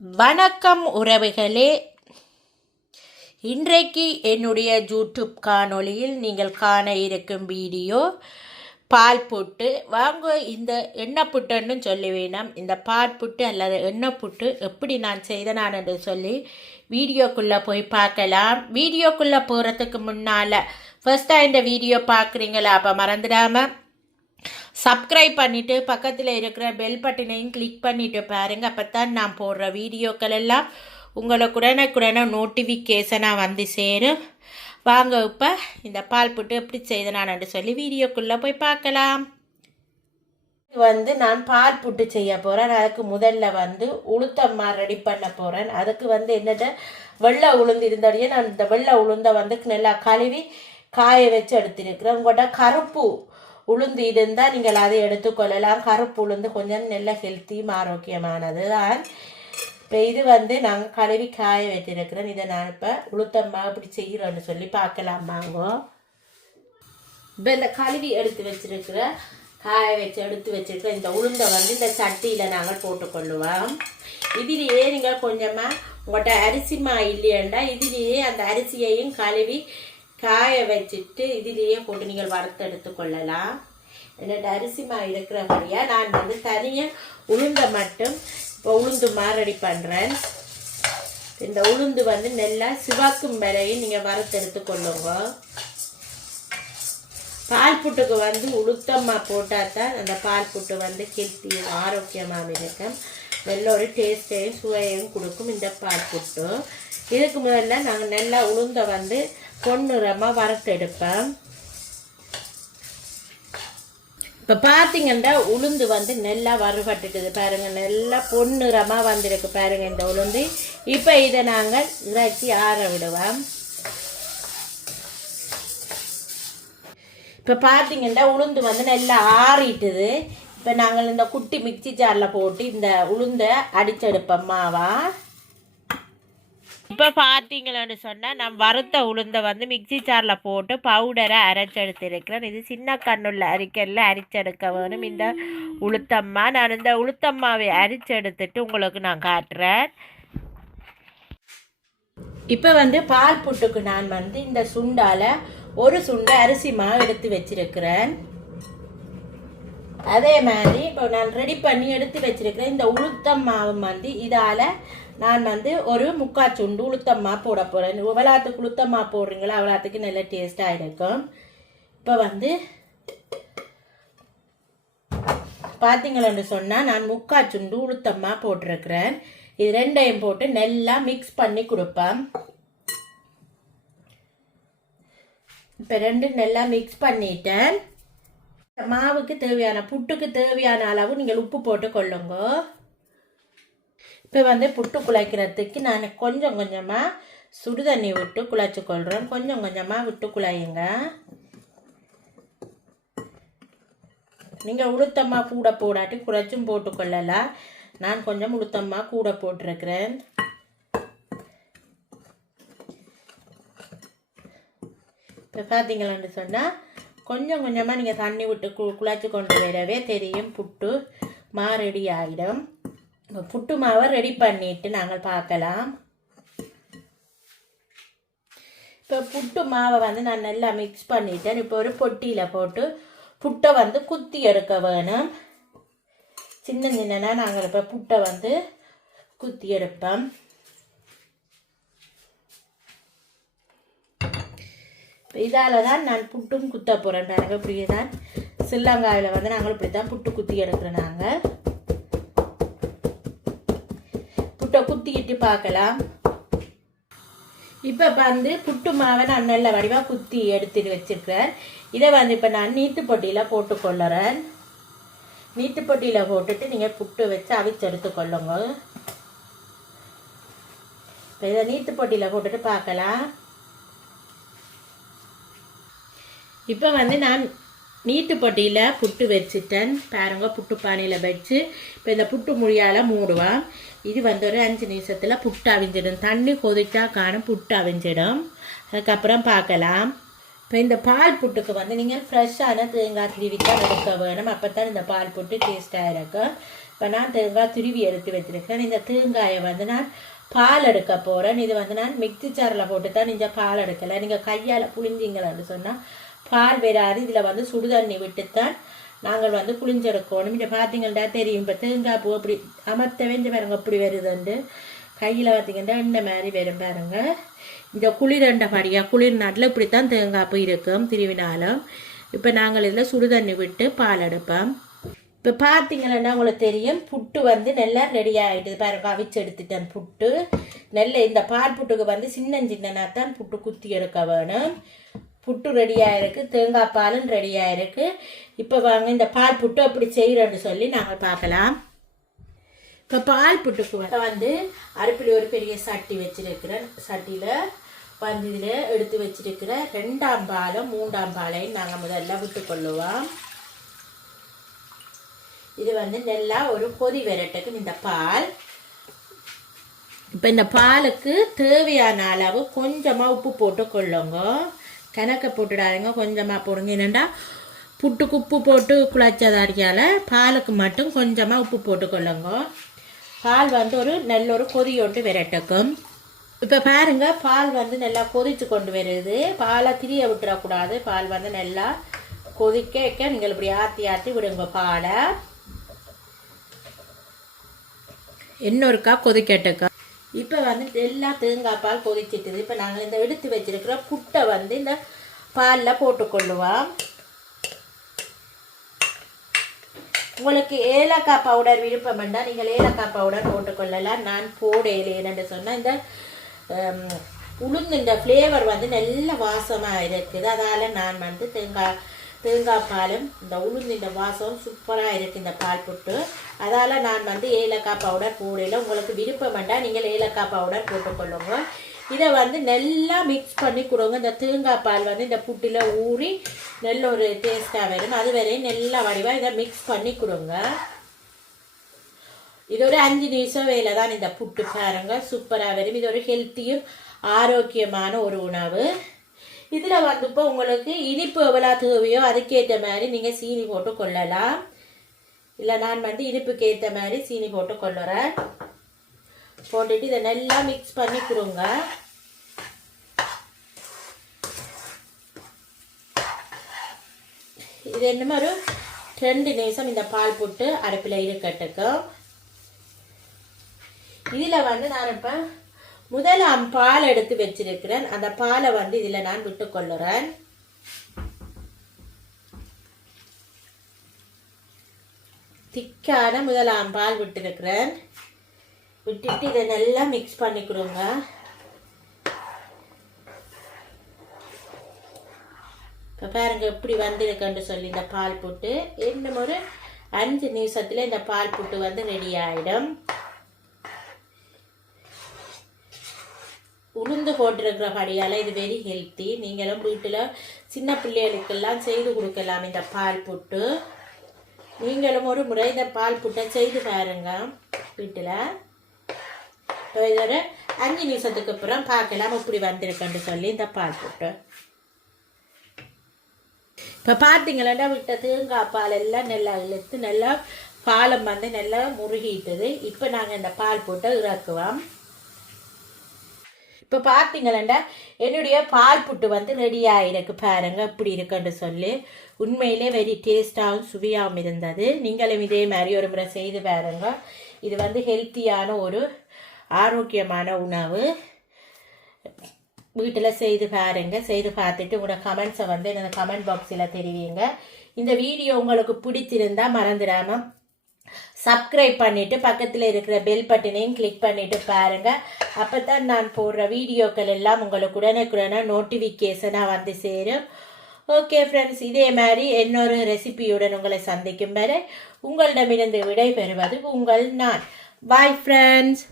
வணக்கம் உறவுகளே. இன்றைக்கு என்னுடைய யூடியூப் காணொளியில் நீங்கள் காண இருக்கும் வீடியோ பால் புட்டு. வாங்க, இந்த எண்ணெய் புட்டுன்னு சொல்லி வேணும். இந்த பால் புட்டு அல்லது எண்ணெய் புட்டு எப்படி நான் செய்தேன் என்று சொல்லி வீடியோக்குள்ளே போய் பார்க்கலாம். வீடியோக்குள்ளே போகிறதுக்கு முன்னால் ஃபர்ஸ்ட்டாக இந்த வீடியோ பார்க்குறீங்களா? அப்போ மறந்துடாமல் சப்ஸ்கிரைப் பண்ணிவிட்டு பக்கத்தில் இருக்கிற பெல் பட்டனையும் கிளிக் பண்ணிவிட்டு பாருங்கள். அப்போ தான் நான் போடுற வீடியோக்கள் எல்லாம் உங்களுக்கு உடனுக்குடனே நோட்டிஃபிகேஷனாக வந்து சேரும். வாங்க, இப்போ இந்த பால் புட்டு எப்படி செய்தனான்னு சொல்லி வீடியோக்குள்ளே போய் பார்க்கலாம். நான் பால் புட்டு செய்ய போகிறேன். அதுக்கு முதல்ல உளுத்தம்மா ரெடி பண்ண போகிறேன். அதுக்கு என்னட்ட வெள்ளை உளுந்து இருந்தோடையே நான் இந்த வெள்ளை உளுந்தை நல்லா கழுவி காய வச்சு எடுத்துருக்கிறேன். உங்கள்கிட்ட கருப்பு உளுந்து இருந்தால் நீங்கள் அதை எடுத்துக்கொள்ளலாம். கருப்பு உளுந்து கொஞ்சம் நல்ல ஹெல்த்தியும் ஆரோக்கியமானது தான். இப்போ இது நாங்கள் கழுவி காய வச்சிருக்கிறேன். இதை நான் இப்போ உளுத்தம்மா இப்படி செய்கிறோன்னு சொல்லி பார்க்கலாமாங்கோ. இப்போ இந்த கழுவி எடுத்து வச்சிருக்கிற காய வச்சு எடுத்து வச்சிருக்கிற இந்த உளுந்தை இந்த சட்டியில் நாங்கள் போட்டுக்கொள்ளுவோம். இதிலேயே நீங்கள் கொஞ்சமாக உங்கள்கிட்ட அரிசிமா இல்லையண்டா இதிலேயே அந்த அரிசியையும் கழுவி காய வச்சுட்டு இதிலேயே போட்டு நீங்கள் வறுத்து எடுத்துக்கொள்ளலாம். என்னோட அரிசிமா இருக்கிறபடியாக நான் தனியாக உளுந்தை மட்டும் இப்போ உளுந்து ரெடி பண்ணுறேன். இந்த உளுந்து நல்லா சிவக்கும் வரையும் நீங்கள் வறுத்து எடுத்துக்கொள்ளுங்க. பால் புட்டுக்கு உளுத்தம்மா போட்டால் தான் அந்த பால் புட்டு ஹெல்த்தி ஆரோக்கியமாக இருக்கும். நல்ல ஒரு டேஸ்ட்டையும் சுவையையும் கொடுக்கும் இந்த பால் புட்டு. இதுக்கு முதல்ல நாங்கள் நல்லா உளுந்தை பொன்னிறமாக வறுத்தெடுப்பேன். இப்போ பார்த்தீங்கன்னா உளுந்து நல்லா வறுபட்டுட்டுது பாருங்கள். நல்லா பொன்னிறமாக வந்திருக்கு பாருங்கள் இந்த உளுந்து. இப்போ இதை நாங்கள் இறைச்சி ஆற விடுவோம். இப்போ பார்த்தீங்கன்னா உளுந்து நல்லா ஆறிட்டுது. இப்போ நாங்கள் இந்த குட்டி மிக்சி ஜாரில் போட்டு இந்த உளுந்தை அடிச்செடுப்போம் மாவா. இப்போ பார்த்தீங்களான்னு சொன்னால் நான் வறுத்த உளுந்தை மிக்சி ஜாரில் போட்டு பவுடரை அரைச்செடுத்துருக்கிறேன். இது சின்ன கண்ணுள்ள அரிக்கல்ல அரிச்செடுக்க வேணும் இந்த உளுத்தம்மா. நான் இந்த உளுத்தம்மாவை அரிச்செடுத்துட்டு உங்களுக்கு நான் காட்டுறேன். இப்போ பால் புட்டுக்கு நான் இந்த சுண்டால் ஒரு சுண்டை அரிசி மாவு எடுத்து வச்சிருக்கிறேன். அதே மாதிரி இப்போ நான் ரெடி பண்ணி எடுத்து வச்சிருக்கிறேன். இந்த உளுத்தம்மாவு இதால் நான் ஒரு முக்கால் சுண்டு உளுத்தம்மா போட போகிறேன். எவ்வளோத்துக்கு உளுத்தம்மா போடுறீங்களோ அவ்வளோத்துக்கு நல்ல டேஸ்ட்டாக இருக்கும். இப்போ பார்த்தீங்களன்னு சொன்னால் நான் முக்கால் சுண்டு உளுத்தம்மா போட்டிருக்கிறேன். இது ரெண்டையும் போட்டு நல்லா மிக்ஸ் பண்ணி கொடுப்பேன். இப்போ ரெண்டும் நல்லா மிக்ஸ் பண்ணிட்டேன். மாவுக்கு தேவையான புட்டுக்கு தேவையான அளவு நீங்கள் உப்பு போட்டு கொள்ளுங்க. இப்போ புட்டு குழைக்கிறதுக்கு நான் கொஞ்சம் கொஞ்சமாக சுடுதண்ணி விட்டு குழைச்சி கொள்கிறேன். கொஞ்சம் கொஞ்சமாக விட்டு குழையுங்க. நீங்கள் உளுத்தம்மா கூட போடாட்டி குழைச்சும் போட்டுக்கொள்ளலாம். நான் கொஞ்சம் உளுத்தம்மா கூட போட்டிருக்கிறேன். இப்போ பார்த்தீங்களான்னு சொன்னால் கொஞ்சம் கொஞ்சமாக நீங்கள் தண்ணி விட்டு குழைச்சி கொண்டு வரவே தெரியும் புட்டு ரெடி ஆகிடும். புட்டு மாவை ரெடி பண்ணிட்டு நாங்கள் பார்க்கலாம். இப்போ புட்டு மாவை நான் நல்லா மிக்ஸ் பண்ணிட்டேன். இப்போ ஒரு பொட்டியில் போட்டு புட்டை குத்தி எடுக்க வேணும். சின்ன சின்னனா நாங்கள் இப்போ புட்டை குத்தி எடுப்போம். இதால் தான் நான் புட்டும் குத்த போகிறேன். எனக்கு இப்படி தான் சில்லங்காயில் நாங்கள் இப்படி தான் புட்டு குத்தி எடுக்கிறோம். நாங்கள் புட்டை குத்திக்கிட்டு பார்க்கலாம். இப்போ புட்டு மாவை நான் நல்ல வடிவாக குத்தி எடுத்துட்டு வச்சிருக்கிறேன். இதை இப்போ நான் நீத்து பொட்டியில் போட்டுக்கொள்ளுறேன். நீத்து பொட்டியில் போட்டுட்டு நீங்கள் புட்டு வச்சு அவிச்சு எடுத்துக்கொள்ளுங்க. இப்போ இதை நீத்து பொட்டியில் போட்டுட்டு பார்க்கலாம். இப்போ நான் நீட்டு பொட்டியில் புட்டு வச்சுட்டேன் பாருங்க. புட்டு பானையில் வச்சு இப்போ இந்த புட்டு மொழியால் மூடுவான். இது ஒரு 5 நிமிஷத்தில் புட்டு அவிஞ்சிடும். தண்ணி கொதிச்சா காணும் புட்டு அவிஞ்சிடும். அதுக்கப்புறம் பார்க்கலாம். இப்போ இந்த பால் புட்டுக்கு நீங்கள் ஃப்ரெஷ்ஷான தேங்காய் திருவித்தான் எடுக்க வேணும். அப்போ தான் இந்த பால் புட்டு டேஸ்ட்டாக இருக்கும். இப்போ நான் தேங்காய் துருவி எடுத்து வச்சுருக்கேன். இந்த தேங்காயை வந்து நான் பால் எடுக்க போகிறேன். இது வந்து நான் மிக்சி ஜாரில் போட்டு தான் நீங்கள் பால் எடுக்கலை. நீங்கள் கையால் புளிஞ்சிங்களான்னு சொன்னால் பால் வராது. இதில் வந்து சுடுதண்ணி விட்டுத்தான் நாங்கள் வந்து புளிஞ்செடுக்கணும். இதை பார்த்தீங்கன்னா தெரியும். இப்போ தேங்காய் பூ அப்படி அமர்த்த வேண்டிய பாருங்க அப்படி வருதுண்டு. கையில் பார்த்தீங்கன்னா எண்ணெய் மாதிரி வரும் பாருங்க. இந்த குளிரண்டபடியாக குளிர் நாட்டில் இப்படித்தான் தேங்காய் பூ இருக்கும் திருவினாலும். இப்போ நாங்கள் இதில் சுடுதண்ணி விட்டு பால் எடுப்போம். இப்போ பார்த்தீங்கன்னா உங்களுக்கு தெரியும் புட்டு வந்து நல்லா ரெடி ஆகிடுது பாருங்க. அவிச்சு எடுத்துட்டேன் புட்டு. நெல்லை இந்த பால் புட்டுக்கு வந்து சின்னனா தான் புட்டு குத்தி எடுக்க வேணும். புட்டு ரெடியாக இருக்குது, தேங்காய் பாலும் ரெடியாக இருக்குது. இப்போ வாங்க இந்த பால் புட்டு அப்படி செய்கிறோன்னு சொல்லி நாங்கள் பார்க்கலாம். இப்போ பால் புட்டுக்கு வந்து அடுப்பில் ஒரு பெரிய சட்டி வச்சுருக்கிறேன். சட்டியில் வந்து இதில் எடுத்து வச்சிருக்கிற 2ஆம் பாலும் 3ஆம் பாலையும் நாங்கள் முதல்ல விட்டுக்கொள்ளுவோம். இது வந்து நல்லா ஒரு கொதி வரட்டுக்கு இந்த பால். இப்போ இந்த பாலுக்கு தேவையான அளவு கொஞ்சமாக உப்பு போட்டு கொள்ளுங்க. கணக்கை போட்டுடாதீங்க, கொஞ்சமாக போடுங்க. என்னென்னா புட்டுக்கு உப்பு போட்டு குழச்சதாரியால் பாலுக்கு மட்டும் கொஞ்சமாக உப்பு போட்டு கொள்ளுங்க. பால் வந்து ஒரு நல்ல ஒரு கொதியோட்டு விரட்டுக்கும். இப்போ பாருங்க பால் வந்து நல்லா கொதிச்சு கொண்டு வருது. பாலை திரிய விட்டுறக்கூடாது. பால் வந்து நல்லா கொதிக்க நீங்கள் இப்படி ஆற்றி விடுங்க பாலை. இன்னொருக்கா கொதிக்கட்டுக்கா. இப்போ வந்து எல்லா தேங்காய் பால் கொதிச்சிட்டுது. இப்போ நாங்கள் இந்த எடுத்து வச்சிருக்கிற புட்டை வந்து இந்த பாலில் போட்டுக்கொள்ளுவோம். உங்களுக்கு ஏலக்காய் பவுடர் விருப்பம் வேண்டாம், நீங்கள் ஏலக்காய் பவுடர் போட்டுக்கொள்ளலாம். நான் போடலேன்னு சொன்னால் இந்த உளுந்து இந்த ஃப்ளேவர் வந்து நல்ல வாசமாக இருக்குது. அதால் நான் வந்து தேங்காய் பாலும் இந்த உளுந்து இந்த வாசம் சூப்பராக இருக்குது இந்த பால் புட்டு. அதால் நான் வந்து ஏலக்காய் பவுடர் போடல. உங்களுக்கு விருப்பம் வேண்டாம், நீங்கள் ஏலக்காய் பவுடர் போட்டுக்கொள்ளுங்க. இதை வந்து நல்லா மிக்ஸ் பண்ணி கொடுங்க. இந்த தேங்காய் பால் வந்து இந்த புட்டில் ஊறி நல்ல ஒரு டேஸ்ட்டாக வரும். அது வரையும் நல்லா வடிவாக இதை மிக்ஸ் பண்ணி கொடுங்க. இது ஒரு 5 நிமிஷம் வேலை தான் இந்த புட்டு பாருங்க, சூப்பராக வரும். இது ஒரு ஹெல்த்தியும் ஆரோக்கியமான ஒரு உணவு. இதில் வந்து இப்போ உங்களுக்கு இனிப்பு எவ்வளோ தேவையோ அதுக்கேற்ற மாதிரி நீங்கள் சீனி போட்டு கொள்ளலாம். இல்லை நான் வந்து இனிப்புக்கு ஏற்ற மாதிரி சீனி போட்டு கொள்ளுறேன். போட்டுட்டு இதை நல்லா மிக்ஸ் பண்ணி கொடுங்க. இது என்னமோ ஒரு 2 நிமிஷம் இந்த பால் புட்டு அடுப்பில் இருக்கட்டுக்கும். இதில் வந்து நான் இப்போ முதலாம் பால் எடுத்து வச்சிருக்கிறேன். அந்த பாலை வந்து இதில் நான் விட்டு கொள்ளுறேன். திக்கான முதலாம் பால் விட்டுருக்கிறேன். விட்டுட்டு இதை நல்லா மிக்ஸ் பண்ணி கொடுங்க. இப்போ பாருங்க எப்படி வந்திருக்குன்னு சொல்லி இந்த பால் புட்டு இன்னும் ஒரு 5 நிமிஷத்தில் இந்த பால் புட்டு வந்து ரெடி ஆகிடும். உளுந்து போட்டிருக்கிற படியால் இது வெரி ஹெல்த்தி. நீங்களும் வீட்டில் சின்ன பிள்ளைகளுக்கெல்லாம் செய்து கொடுக்கலாம் இந்த பால் புட்டு. நீங்களும் ஒரு முறை இந்த பால் புட்டை செய்து பாருங்க வீட்டில். இதோட 5 நிமிஷத்துக்கு அப்புறம் பார்க்கலாம் இப்படி வந்திருக்குன்னு சொல்லி இந்த பால் புட்டு. இப்போ பார்த்தீங்களா விட்ட தேங்காய் பால் எல்லாம் நல்லா இழுத்து நல்லா பாலம் வந்து நல்லா முருகிட்டுது. இப்போ நாங்கள் இந்த பால் போட்டு இறக்குவோம். இப்போ பார்த்தீங்களா என்னுடைய பால் புட்டு வந்து ரெடி ஆகிருக்கு பாருங்க இப்படி இருக்குன்னு சொல்லி. உண்மையிலே வெரி டேஸ்டாகவும் சுவையாகவும் இருந்தது. நீங்களும் இதே மாதிரி ஒரு முறை செய்து பாருங்க. இது வந்து ஹெல்த்தியான ஒரு ஆரோக்கியமான உணவு. வீட்டில் செய்து பாருங்க. செய்து பார்த்துட்டு உங்களோட கமெண்ட்ஸை வந்து என்னோட கமெண்ட் பாக்ஸில் தெரிவிங்க. இந்த வீடியோ உங்களுக்கு பிடிச்சிருந்தா மறந்துடாமல் சப்ஸ்கிரைப் பண்ணிவிட்டு பக்கத்தில் இருக்கிற பெல் பட்டனையும் கிளிக் பண்ணிவிட்டு பாருங்கள். அப்போ தான் நான் போடுற வீடியோக்கள் எல்லாம் உங்களுக்கு உடனுக்குடனே நோட்டிஃபிகேஷனாக வந்து சேரும். ஓகே ஃப்ரெண்ட்ஸ், இதே மாதிரி இன்னொரு ரெசிபியுடன் உங்களை சந்திக்கும் வரை உங்களிடமிருந்து விடை பெறுவது உங்கள் நான். Bye friends.